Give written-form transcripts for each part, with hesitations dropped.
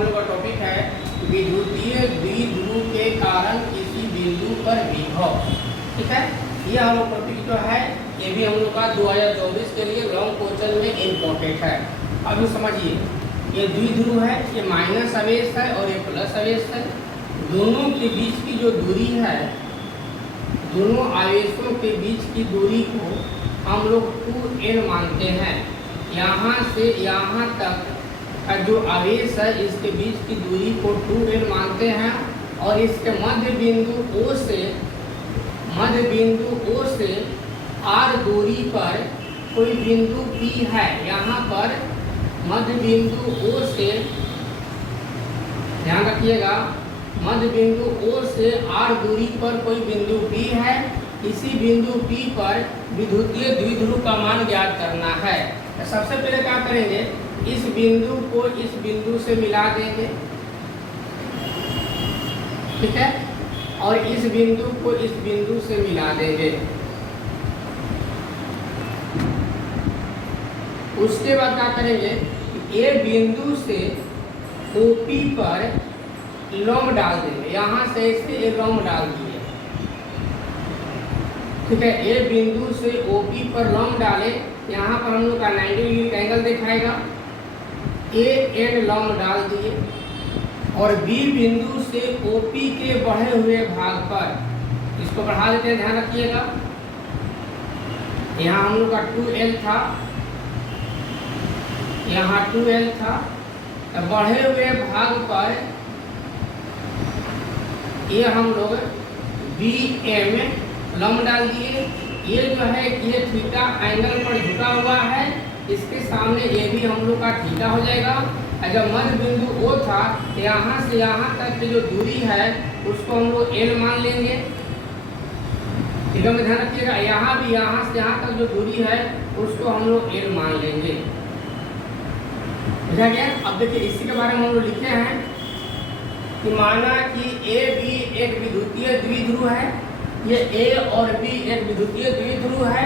हम लोग का टॉपिक है विद्युतीय द्विध्रुव के कारण किसी बिंदु पर विभव। ठीक है, ये हम लोग टॉपिक जो है ये भी हम लोग का 2024 के लिए लॉन्ग क्वेश्चन में इम्पोर्टेंट है। अब समझिए, ये द्विध्रुव है, ये माइनस आवेश है और ये प्लस आवेश है। दोनों के बीच की जो दूरी है, दोनों आवेशों के बीच की दूरी को हम लोग 2n मानते हैं। यहाँ से यहाँ तक का जो आवेश है इसके बीच की दूरी को 2n मानते हैं और इसके मध्य बिंदु O से r दूरी पर कोई बिंदु P है। यहाँ पर मध्य बिंदु O से, ध्यान रखिएगा, मध्य बिंदु O से r दूरी पर कोई बिंदु P है। इसी बिंदु P पर विद्युतीय द्विध्रुव का मान ज्ञात करना है। तो सबसे पहले क्या करेंगे, इस बिंदु को इस बिंदु से मिला देंगे, ठीक है, और इस बिंदु को इस बिंदु से मिला देंगे। उसके बाद क्या करेंगे, ये बिंदु से OP पर लंब डाल देंगे। यहाँ से इससे ये लंब डाल दिए, ठीक है। ये बिंदु से OP पर लंब डाले, यहाँ पर हम लोग का 90 डिग्री का एंगल दिखाएगा। AN लंब डाल दिए और B बिंदु से OP के बढ़े हुए भाग पर, इसको बढ़ा देते हैं, ध्यान रखिएगा। यहाँ हम लोग का 2L था, यहाँ 2L था, तो बढ़े हुए भाग पर ये हम लोग BM लंब डाल दिए। ये जो है ये थीटा एंगल पर झुका हुआ है, इसके सामने ये भी हम लोग का थीटा हो जाएगा। और जब मध्य बिंदु O था, यहाँ से यहाँ तक की जो दूरी है उसको हम लोग L मान लेंगे। ठीक है, ध्यान रखिएगा, यहाँ भी यहाँ से यहाँ तक जो दूरी है उसको हम लोग L मान लेंगे। बुझा गया? अब देखिए, इसी के बारे में हम लोग लिखे हैं कि माना कि AB एक विद्युतीय द्विध्रुव है, ये A और B एक विद्युतीय द्विध्रुव है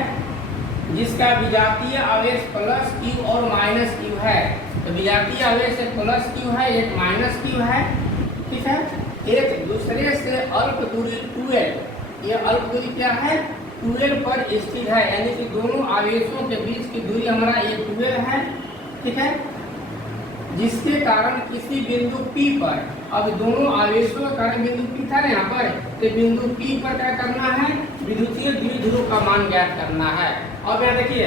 जिसका विजातीय आवेश प्लस Q और माइनस Q है। तो विजातीय आवेश एक प्लस Q है, एक माइनस Q है, ठीक है। एक दूसरे से अल्प दूरी 2L, ये अल्प दूरी क्या है, 2L पर स्थित है, यानी कि दोनों आवेशों के बीच की दूरी हमारा ये 2L है, ठीक है। जिसके कारण किसी बिंदु P पर, अब दोनों आवेशों का कारण बिंदु P था ना यहाँ पर, तो बिंदु P पर क्या करना है, विद्युतीय द्विध्रुव का मान ज्ञात करना है। और यहाँ देखिए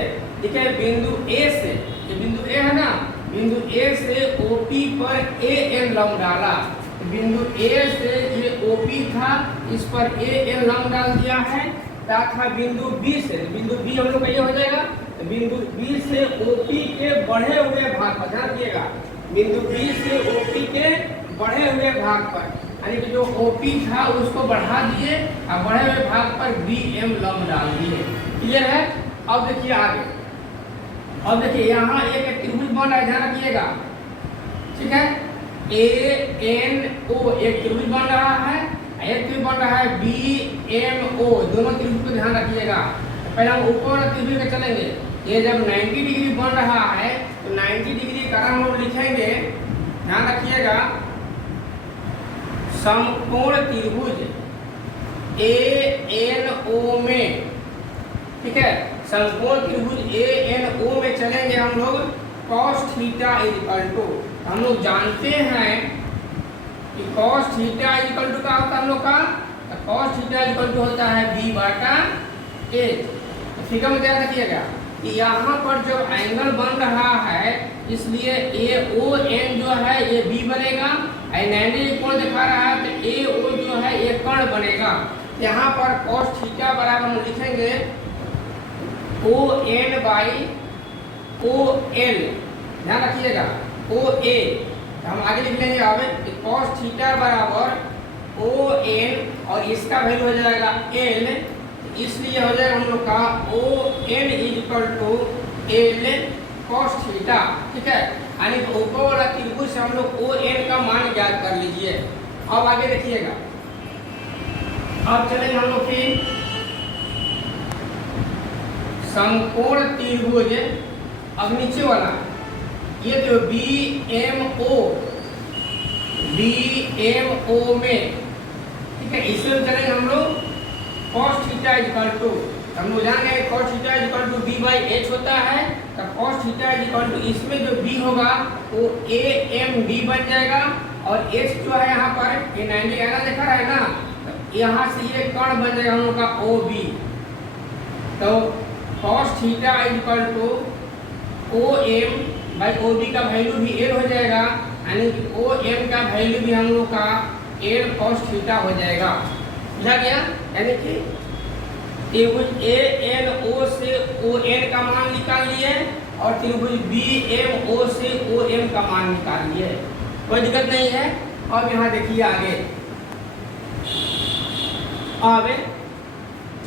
बिंदु A से, ये बिंदु A है ना, बिंदु A से OP पर AN लंब डाला। बिंदु A से ये OP था, इस पर AN लंब डाल दिया है। तथा बिंदु B से, बिंदु B हम लोग का ये हो जाएगा, तो बिंदु B से OP के बढ़े हुए भाग पर, ध्यान रखिएगा, बिंदु B से OP के बढ़े हुए भाग पर, यानी कि जो OP था उसको बढ़ा दिए और बढ़े हुए भाग पर BM लंब डाल दिए। क्लियर है? अब देखिए आगे, अब देखिए यहाँ एक त्रिभुज बन रहा है, ध्यान रखिएगा, ठीक है। ANO एक त्रिभुज बन रहा है, एक त्रिभुज बन रहा है BMO, दोनों त्रिभुज को ध्यान रखिएगा। पहले हम ऊपर वाला त्रिभुज में चलेंगे। ये जब 90 डिग्री बन रहा है तो 90 डिग्री का हम लोग लिखेंगे, ध्यान रखिएगा, समकोण त्रिभुज ANO में, ठीक है। समकोण त्रिभुज ANO में चलेंगे हम लोग, cos थीटा इक्वल टू, हम लोग जानते हैं कि cos थीटा इक्वल टू क्या होता है हम लोग का, cos थीटा इक्वल टू होता है B/A। ठीक है, ध्यान रखिएगा कि यहाँ पर जो एंगल बन रहा है इसलिए AON जो है ये B बनेगा, 90 कोण दिखा रहा है तो AO जो है ये कर्ण बनेगा। यहाँ पर cos थीटा बराबर हम लिखेंगे ON/OL, ध्यान रखिएगा, OA। तो हम आगे लिख लेंगे अब कि cos थीटा बराबर ON और इसका वैल्यू हो जाएगा L, इसलिए हो जाएगा हम लोग का ON equal to L cos theta, ठीक है। यानी कि ऊपर वाला त्रिभुज से हम लोग ON का मान ज्ञात कर लीजिए। अब आगे देखिएगा, अब चलेंगे हम लोग फिर समकोण त्रिभुज, अब नीचे वाला ये जो BMO बी एम ओ में, ठीक है। इसमें चलेंगे हम लोग cos थीटा इक्वल टू, हम लोग जान गए cos theta equal to b by h होता है, तो cos थीटा इक्वल टू इसमें जो b होगा वो a m b बन जाएगा, और h जो है यहाँ पर ये 90 एंगल दिखा रहा है ना, तो यहाँ से ये कोण बन जाएगा हम लोग का ओ बी। तो cos theta equal to O M by O B का वैल्यू भी एल हो जाएगा, यानी कि ओ एम का वैल्यू भी हम लोग का एल cos थीटा हो जाएगा। बुझा गया? यानी कि त्रिभुज ए एन ओ से ओ एन का मान निकाल लिए और त्रिभुज बी एम ओ से ओ एम का मान निकाल लिए, कोई दिक्कत नहीं है। अब यहाँ देखिए आगे, अब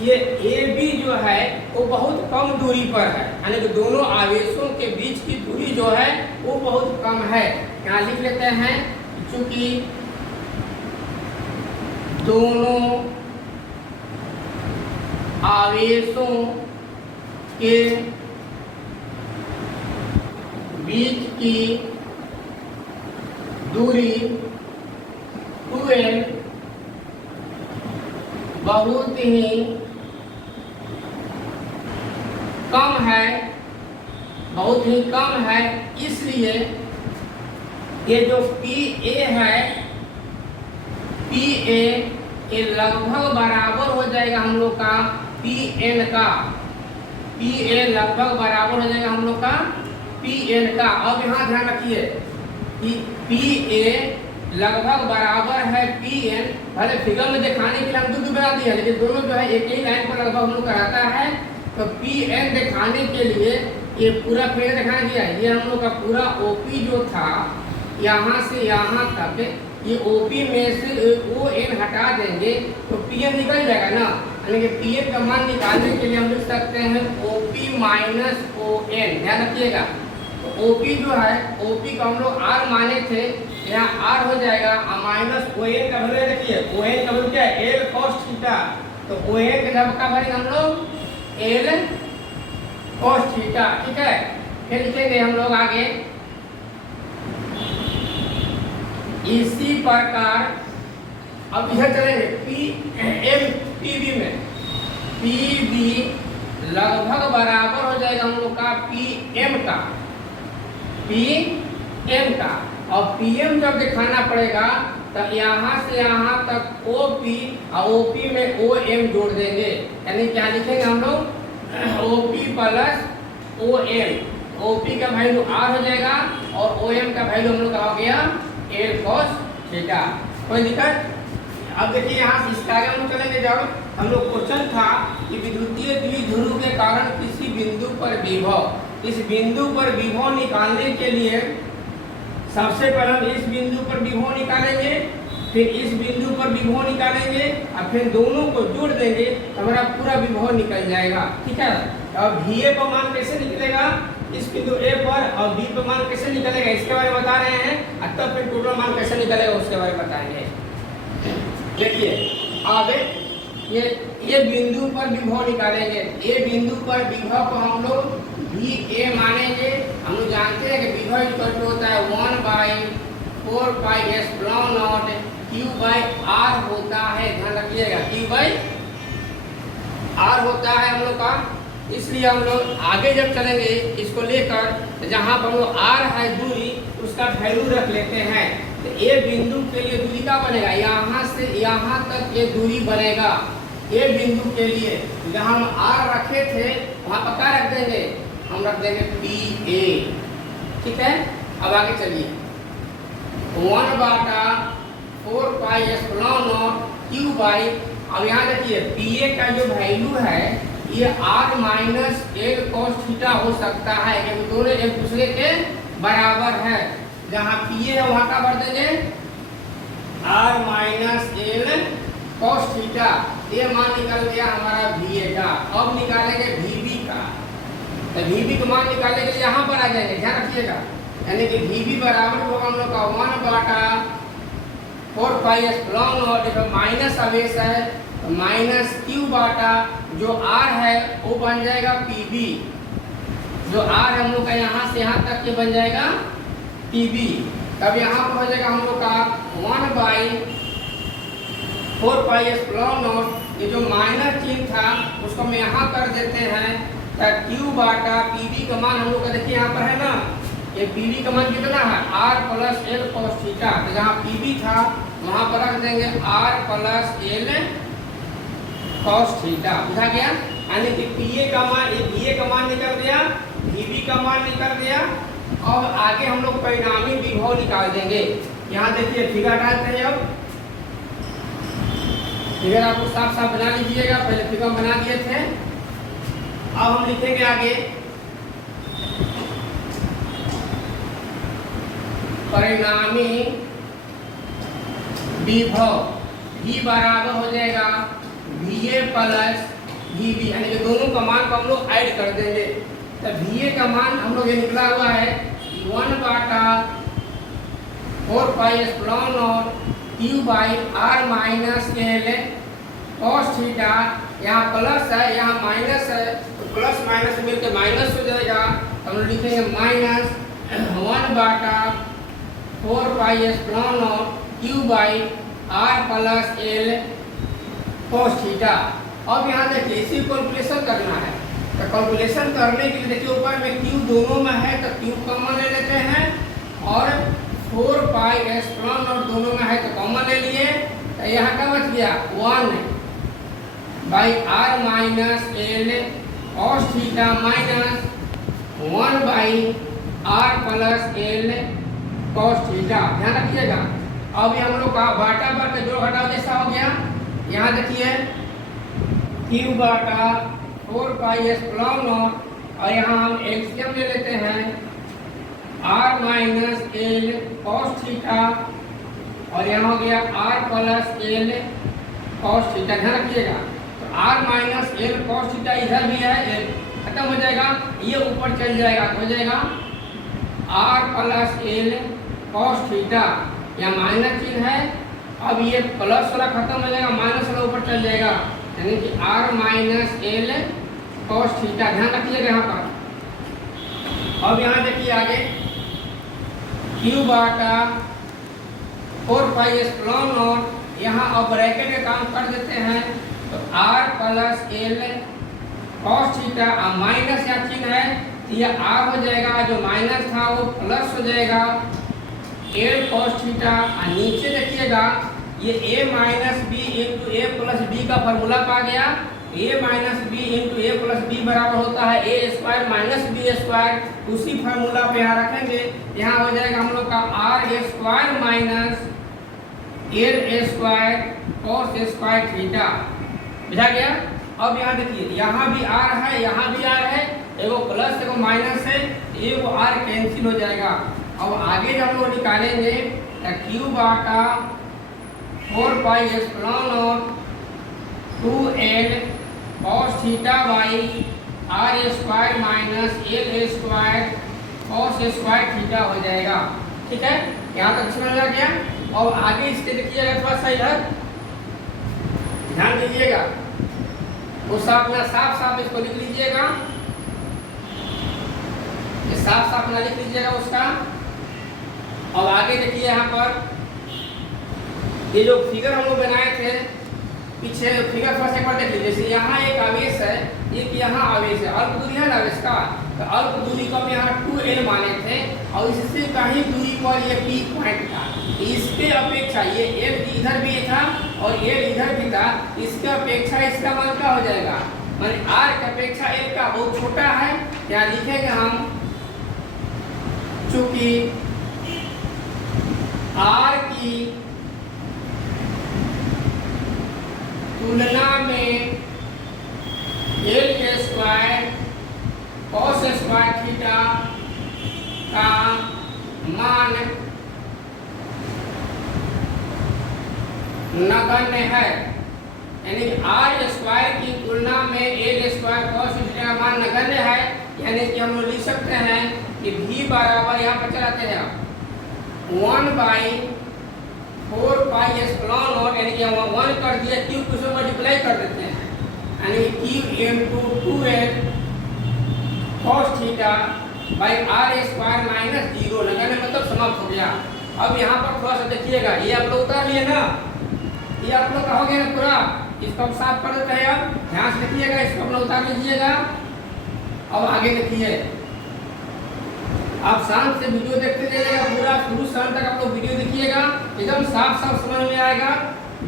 ये ए बी जो है वो बहुत कम दूरी पर है, यानी कि दोनों आवेशों के बीच की दूरी जो है वो बहुत कम है। यहाँ लिख लेते हैं, चूंकि दोनों आवेशों के बीच की दूरी 2l बहुत ही कम है, बहुत ही कम है, इसलिए ये जो PA है, PA ये लगभग बराबर हो जाएगा हम लोग का PN का, PA लगभग बराबर हो जाएगा हम लोग का PN का। अब यहाँ ध्यान रखिए कि PA लगभग बराबर है PN, भले फिगर में दिखाने के लिए हम दो बना दिया, लेकिन दोनों जो है एक ही लाइन पर लगभग हम लोग का रहता है। तो PN दिखाने के लिए ये पूरा फिगर दिखाना दिया है, ये हम लोग का पूरा OP जो था यहाँ से यहाँ तक, ये OP में से ON हटा देंगे तो PN निकल जाएगा ना, यानी कि PN का मान निकालने के लिए हम लिख सकते हैं OP माइनस ON। ध्यान रखिएगा, तो OP जो है, OP का हम लोग R माने थे, यहाँ R हो जाएगा, माइनस ON का वैल्यू देखिए, ON का वैल्यू क्या है, L cos थीटा, तो ON का जब का भरेंगे हम लोग L cos थीटा, ठीक है। फिर लिखेंगे हम लोग आगे, इसी प्रकार अब इधर चलेंगे PB में, PB लगभग बराबर हो जाएगा हम लोग का PM का, PM का, और PM जब दिखाना पड़ेगा तब यहाँ से यहाँ तक OP और OP में OM जोड़ देंगे, यानी क्या लिखेंगे हम लोग OP प्लस OM, OP का वैल्यू R हो जाएगा और OM का वैल्यू हम लोग का हो गया L cos थीटा। कोई दिक्कत? अब देखिए यहाँ से इसके आगे हम लोग चलेंगे, जब हम लोग क्वेश्चन था कि विद्युतीय द्विध्रुव के कारण किसी बिंदु पर विभव, इस बिंदु पर विभव निकालने के लिए सबसे पहले हम इस बिंदु पर विभव निकालेंगे, फिर इस बिंदु पर विभव निकालेंगे और फिर दोनों को जोड़ देंगे तो हमारा पूरा विभव निकल जाएगा, ठीक है। अब VA का मान कैसे निकलेगा इस बिंदु A पर, और B का मान कैसे निकलेगा इसके बारे में बता रहे हैं, और तब फिर टोटल मान कैसे निकलेगा उसके बारे में बताएंगे। देखिए अब ये बिंदु पर विभव निकालेंगे, A बिंदु पर विभव को हम लोग VA मानेंगे। हम लोग जानते हैं कि विभव इक्वल टू होता है 1/4 pi epsilon not Q by R होता है, ध्यान रखिएगा Q बाई R होता है हम लोग का। इसलिए हम लोग आगे जब चलेंगे इसको लेकर, जहाँ पर हम लोग R है दूरी उसका वैल्यू रख लेते हैं, तो A बिंदु के लिए दूरी का बनेगा, यहाँ से यहाँ तक ये दूरी बनेगा A बिंदु के लिए। जहाँ हम R रखे थे वहाँ पर क्या रख देंगे, हम रख देंगे PA, ठीक है। अब आगे चलिए, 1/4 pi epsilon not Q by, अब यहाँ देखिए PA का जो वैल्यू है ये R minus L cos theta हो सकता है, क्योंकि दोनों एक दूसरे के बराबर है। जहाँ PA है वहाँ का भर देंगे R minus L cos theta, ये मान निकल गया हमारा VA का। अब निकालेंगे VB का, तो VB का मान निकालने के लिए यहाँ पर आ जाएंगे, ध्यान रखिएगा, यानी कि VB बराबर होगा हम लोग का 1/4 पाई एप्सिलॉन नॉट, माइनस आवेश है तो माइनस Q बाटा जो R है वो बन जाएगा PB, जो R हम लोग का यहाँ से यहाँ तक के बन जाएगा PB, तब यहाँ पर हो जाएगा हम लोग का 1/4πε0। ये जो माइनस चिन्ह था उसको हम यहाँ कर देते हैं। तो Q बाटा PV का मान हम लोग का देखिए यहाँ पर है ना, ये PV का मान कितना है R plus L cos theta. तो जहाँ PV था वहाँ पर रख देंगे R plus L cos theta. बुझा गया? यानी कि PA का मान, ये VA का मान निकल गया, VB का मान निकल गया। अब आगे हम लोग परिणामी विभव निकाल देंगे। यहाँ देखिए फिगर डालते हैं। अब फिगर आपको साफ साफ बना लीजिएगा, पहले फिगर बना दिए थे। अब हम लिखेंगे आगे परिणामी विभव। V बराबर हो जाएगा VA प्लस VB, यानी कि दोनों का मान को हम लोग ऐड कर देंगे। तो VA का मान हम लोग ये निकला हुआ है 1/4πε0 Q by R minus L cos theta. यहाँ प्लस है, यहाँ माइनस है, तो प्लस माइनस मिलकर माइनस हो जाएगा। तो हम लिखेंगे minus 1/4πε0 Q by R plus L cos theta. अब यहाँ देखिए इसी कैलकुलेशन करना है। तो कैलकुलेशन करने के लिए देखिए ऊपर में Q दोनों में है तो Q कॉमन ले लेते हैं, और 4πε0 दोनों में है तो कॉमन ले लिए। तो यहाँ का बच गया 1/R minus L cos theta minus 1/R plus L cos theta. ध्यान रखिएगा। अब ये हम लोग का बाटा बाटा जोड़ घटाव जैसा हो गया। यहाँ देखिए Q बाटा 4πε0, और यहाँ हम एलसीएम ले लेते हैं R minus L cos theta, और यहाँ हो गया R plus L cos theta. ध्यान रखिएगा। तो R minus L cos theta इधर भी है, L खत्म हो जाएगा, ये ऊपर चल जाएगा, हो जाएगा R plus L cos theta. यहाँ माइनस चिन्ह है, अब ये प्लस वाला खत्म हो जाएगा, माइनस वाला ऊपर चल जाएगा, यानी कि R minus L cos theta. ध्यान रखिएगा यहाँ पर। अब यहाँ देखिए आगे Q बाटा 4πε0, यहाँ अब ब्रैकेट का काम कर देते हैं। तो R plus L cos theta, minus यहाँ चिन्ह है तो ये R हो जाएगा, जो माइनस था वो प्लस हो जाएगा L cos थीटा। नीचे देखिएगा ये A minus B into A plus B का फॉर्मूला पा गया। A minus B into A plus B बराबर होता है A square minus B square. उसी फार्मूला पे यहाँ रखेंगे, यहाँ हो जाएगा हम लोग का R square minus L square cos square theta. बुझा गया? अब यहाँ देखिए यहाँ भी R है, यहाँ भी R है, एगो प्लस एगो माइनस है, एगो R कैंसिल हो जाएगा। अब आगे जब हम लोग निकालेंगे तो Q बाटा 4πε0 2L cos theta by R square minus L square cos square theta हो जाएगा। ठीक है, यहाँ तक समझ आ गया। और आगे इसके देखिएगा थोड़ा सा इधर ध्यान दीजिएगा, वो साफ साफ इसको लिख लीजिएगा, ये साफ ना लिख लीजिएगा उसका। और आगे देखिए यहाँ पर ये जो फिगर हम लोग बनाए थे पीछे, फिगर थोड़ा सा एक बार देख लीजिए। जैसे यहाँ एक आवेश है, एक यहाँ आवेश है, अल्प दूरी है ना आवेश का, तो अल्प दूरी को हम यहाँ 2L माने थे, और इससे कहीं दूरी पर ये P पॉइंट था। इसके अपेक्षा ये L इधर भी था और L इधर भी था, इसके अपेक्षा इसका मान क्या हो जाएगा, माने R की अपेक्षा L का बहुत छोटा है। यहाँ लिखेंगे हम, चूंकि R की तुलना में L के स्क्वायर cos स्क्वायर थीटा का मान नगण्य है, यानी R स्क्वायर की तुलना में L स्क्वायर cos थीटा का मान नगण्य है। यानी कि हम लोग लिख सकते हैं कि V बराबर यहाँ पर चलाते हैं 1/4πε0, यानी कि हम 1 कर दिया, Q को से मल्टीप्लाई कर देते हैं, यानी Q into 2L cos theta by R square minus 0, नगण्य मतलब समाप्त हो गया। अब यहाँ पर थोड़ा सा देखिएगा, ये आप लोग उतार लिए ना, ये आप लोग का हो गया ना पूरा, इसको हम साफ कर देते हैं। अब ध्यान से देखिएगा, इसको अपना उतार लीजिएगा। अब आगे देखिए, आप शांत से वीडियो देखते जाइएगा, पूरा शुरू से अंत तक आप लोग वीडियो देखिएगा, एकदम साफ साफ समझ में आएगा।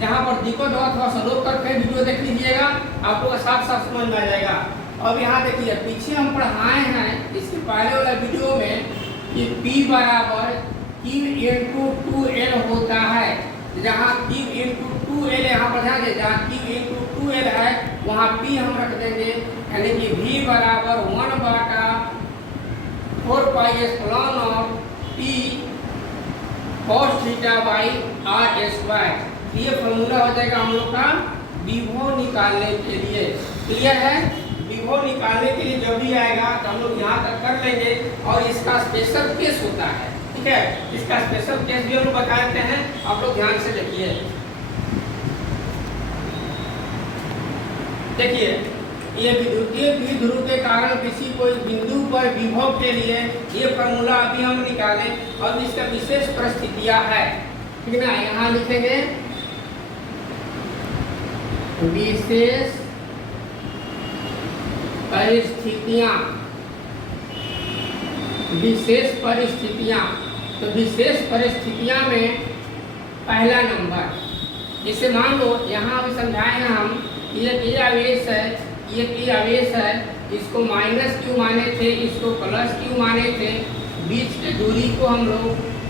जहाँ पर दिक्कत हो थोड़ा सा रोक करके वीडियो देख लीजिएगा, आप लोग साफ साफ समझ में आ जाएगा। अब यहाँ देखिए, पीछे हम पढ़ाए हैं इसके पहले वाला वीडियो में कि P बराबर Q इंटू 2L होता है। जहाँ Q इंटू 2L यहाँ पर ध्यान दें, जहाँ Q इंटू 2L है वहाँ P हम रख देंगे, यानी कि V बराबर 1/4 pi epsilon of P cos theta by r square. ये फॉर्मूला हो जाएगा हम लोग का विभव निकालने के लिए। क्लियर है? विभव निकालने के लिए जब भी आएगा तो हम लोग यहाँ तक कर लेंगे, और इसका स्पेशल केस होता है, ठीक है? इसका स्पेशल केस भी हम लोग बता देते हैं, आप लोग ध्यान से देखिए। देखिए, ये विद्युतीय द्विध्रुव के कारण किसी कोई बिंदु पर विभव के लिए ये फॉर्मूला अभी हम निकाले, और इसका विशेष परिस्थितियां है, ठीक है ना? यहाँ लिखेंगे विशेष परिस्थितियां। विशेष परिस्थितियां, तो विशेष परिस्थितियां में पहला नंबर, जैसे मान लो यहाँ भी समझाए हैं हम, ये आवेश है, ये आवेश है, इसको माइनस क्यू माने थे, इसको प्लस क्यू माने थे, बीच की दूरी को हम लोग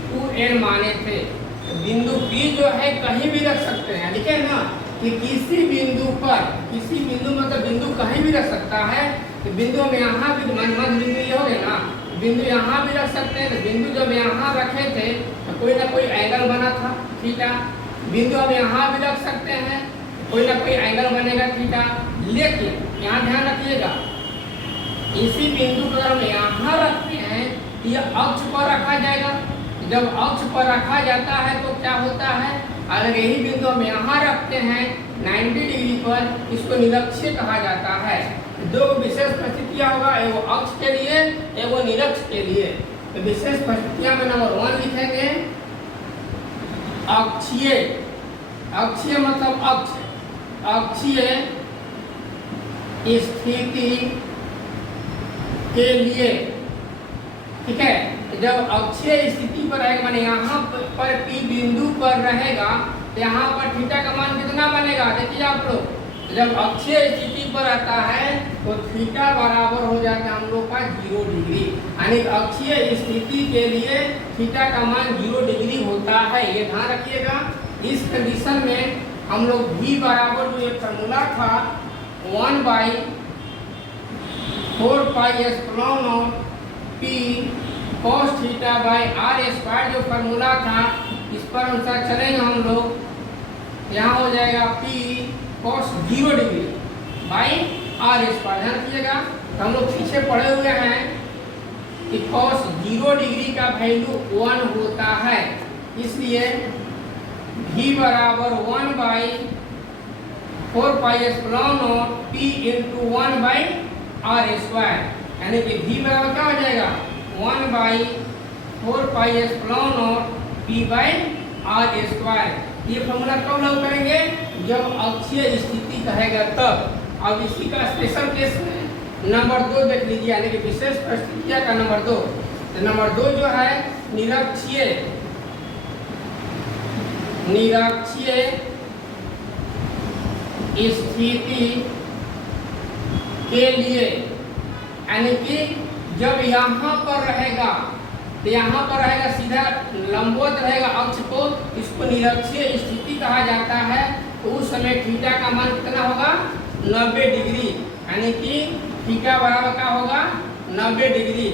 2L माने थे। तो बिंदु P जो है कहीं भी रख सकते हैं, ठीक है ना? कि किसी बिंदु पर, किसी बिंदु मतलब बिंदु कहीं भी रख सकता है। तो बिंदु में यहाँ भी मध्य बिंदु ये हो गया ना, बिंदु यहाँ भी रख सकते हैं। तो बिंदु जब यहाँ रखे थे तो कोई ना कोई एंगल बना था थीटा, बिंदु हम यहाँ भी रख सकते हैं, कोई ना कोई एंगल बनेगा थीटा। लेकिन यहाँ ध्यान रखिएगा, इसी बिंदु को अगर हम यहाँ रखते हैं यह अक्ष पर रखा जाएगा। जब अक्ष पर रखा जाता है तो क्या होता है, अगर यही बिंदु हम यहाँ रखते हैं 90 डिग्री पर, इसको निरक्षीय कहा जाता है। दो विशेष परिस्थितियां होगा, एगो अक्ष के लिए, एगो निरक्ष के लिए। तो विशेष परिस्थितियां में नंबर 1 लिखेंगे अक्षीय। अक्षीय मतलब अक्ष, अक्षीय स्थिति के लिए, ठीक है? जब अक्षीय स्थिति पर रहेगा, माने यहाँ पर P बिंदु पर रहेगा, तो यहाँ पर थीटा का मान कितना बनेगा? देखिए आप लोग, जब अक्षीय स्थिति पर आता है तो थीटा बराबर हो जाता है हम लोग का 0 डिग्री। यानी अक्षीय स्थिति के लिए थीटा का मान 0 डिग्री होता है, ये ध्यान रखिएगा। इस कंडीशन में हम लोग V बराबर जो एक फॉर्मूला था 1/4 pi epsilon of P cos theta by r square जो फॉर्मूला था, इस पर अनुसार चलेंगे हम लोग। यहाँ हो जाएगा P cos 0 degree by r square. ध्यान रखिएगा, तो हम लोग पीछे पढ़े हुए हैं कि cos 0 डिग्री का वैल्यू 1 होता है, इसलिए V बराबर 1/4 pi epsilon of P into 1/r square. यानी कि V बराबर क्या हो जाएगा 1/4 pi epsilon of P by r square. ये फॉर्मूला कब लागू करेंगे? जब अक्षीय स्थिति कहेगा तब। अब इसी का स्पेशल केस में नंबर 2 देख लीजिए, यानी कि विशेष परिस्थितियां का नंबर 2। तो नंबर 2 जो है निरक्षीय, निरक्षीय स्थिति के लिए, यानी कि जब यहाँ पर रहेगा, तो यहाँ पर रहेगा सीधा लंबवत रहेगा अक्ष को, इसको निरक्षीय स्थिति कहा जाता है। तो उस समय थीटा का मान कितना होगा 90 डिग्री, यानी कि थीटा बराबर क्या होगा 90 डिग्री।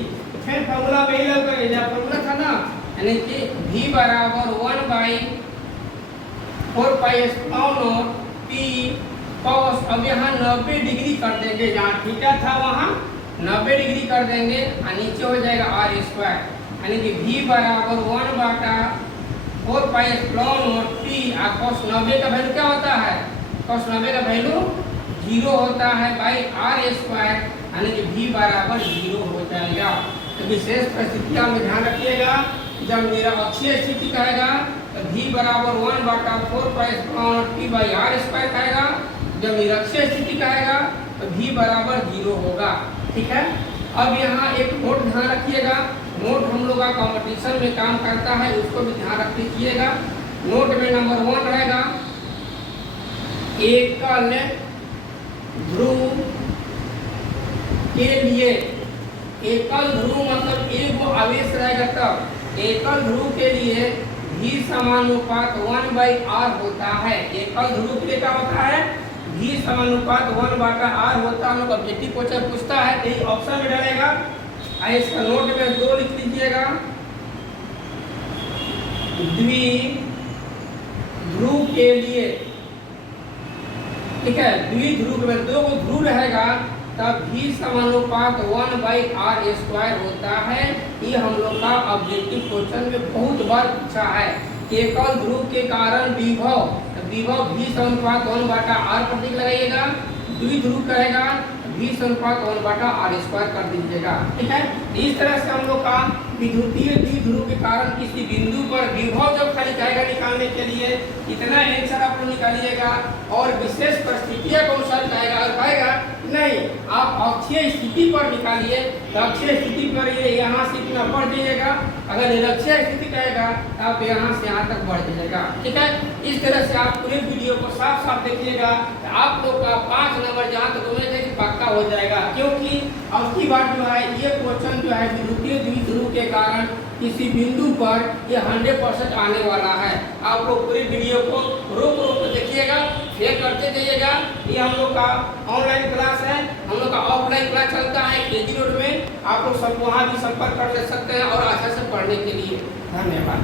फिर फॉर्मूला वही लगेगा जब फॉर्मूला था ना, यानी कि V बराबर 1/4 pi epsilon of P cos, अब यहाँ 90 डिग्री कर देंगे, जहाँ थीटा था वहाँ 90 डिग्री कर देंगे, और नीचे हो जाएगा r स्क्वायर। यानी कि V बराबर 1/4 pi epsilon of P cos 90 का वैल्यू क्या होता है? cos 90 का वैल्यू 0 होता है बाई r स्क्वायर, यानी कि V बराबर 0 हो जाएगा। तो विशेष परिस्थितियां में ध्यान रखिएगा, जब निरक्षीय स्थिति कहेगा तो v बराबर 1/4 π/t/r² कहेगा। जब निरक्षीय स्थिति कहेगा तो v बराबर 0 होगा। ठीक है, अब यहाँ एक नोट ध्यान रखिएगा, नोट हम लोग का कंपटीशन में काम करता है, उसको भी ध्यान रख लीजिएगा। नोट में नंबर 1 रहेगा एकल ध्रुव के लिए, एकल ध्रुव मतलब एक वो आवेश रहेगा, तब एकल ध्रुव के लिए v समानुपात 1/r होता है। एकल ध्रुव के लिए क्या होता है, v समानुपात 1/r होता है। हम लोग ऑब्जेक्टिव क्वेश्चन पूछता है तो ये ऑप्शन में डालेगा। इसका नोट में 2 लिख लीजिएगा। द्विध्रुव के लिए, ठीक है, द्विध्रुव में 2 ध्रुव रहेगा तब v समानुपात 1/r² होता है। ये हम लोग का ऑब्जेक्टिव क्वेश्चन में बहुत बार पूछा है। एकल ध्रुव के कारण विभव v समानुपात 1/r प्रतीक लगाइएगा। द्विध्रुव करेगा v समानुपात 1/r² कर दीजिएगा। ठीक है, इस तरह से हम लोग का विद्युतीय द्विध्रुव के कारण किसी बिंदु पर विभव जब खाली कहेगा निकालने के लिए इतना आंसर आप लोग निकालिएगा, और विशेष परिस्थितियों के अनुसार कहेगा और कहेगा नहीं आप अक्षीय स्थिति पर निकालिए तो अक्षीय स्थिति पर ये यहाँ से इतना बढ़ जाइएगा। अगर निरक्षीय स्थिति कहेगा तो आप यहाँ से यहाँ तक बढ़ जाइएगा। ठीक है, इस तरह से आप पूरे वीडियो को साफ साफ देखिएगा तो आप लोग का 5 नंबर जहाँ तक होने चाहिए पक्का हो जाएगा। क्योंकि अब की बात जो है ये क्वेश्चन जो है विद्युतीय द्विध्रुव के कारण किसी बिंदु पर ये 100% आने वाला है। आप लोग पूरी वीडियो को रोक कर देखिएगा, शेयर करते जाइएगा। ये हम लोग का ऑनलाइन क्लास है, हम लोग का ऑफलाइन क्लास चलता है केजी रोड में। आप लोग सब वहाँ भी संपर्क कर ले सकते हैं और अच्छा से पढ़ने के लिए। धन्यवाद।